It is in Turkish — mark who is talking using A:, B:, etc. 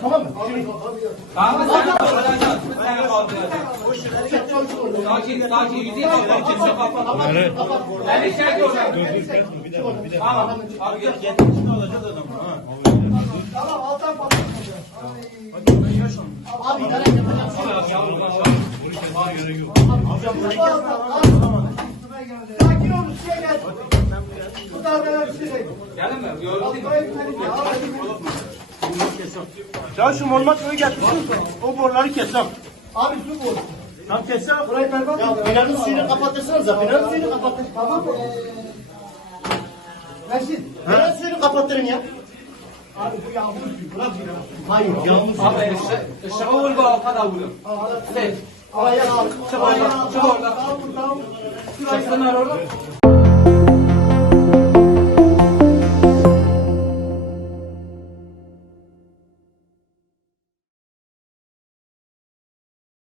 A: Tamam mı? Şimdi
B: Abi sen kaldıracaksın. Sen kaldıracaksın. Sakin, sakin. Yüzüğü kapat. Kimse kapat. Ben içeride oradan. Tamam. Abi gel.
A: tamam alttan patlatın. Abi idare et, yapacak bir şey yok. Sakin olun size gel. Bu darbeler size değil.
B: Gelin mi? Gördün mü?
C: Ya şu molmat öyle getirsin. O boruları kesem.
A: Abi su bu.
C: Tam kessem.
A: Burayı pervan.
D: Ya fenerin suyunu kapatırsanız da fenerin suyunu kapatın.
A: Tamam mı? Reşit.
D: Fenerin suyunu kapattırın ya.
A: Abi bu yağmur suyu. Bırak yağmur.
D: Hayır yağmur suyu.
B: Abi bu alta da vurun. Sen.
A: Havaya al.
B: Çık oradan. Çık oradan.
A: Tamam tamam.
B: Çıksınlar oradan.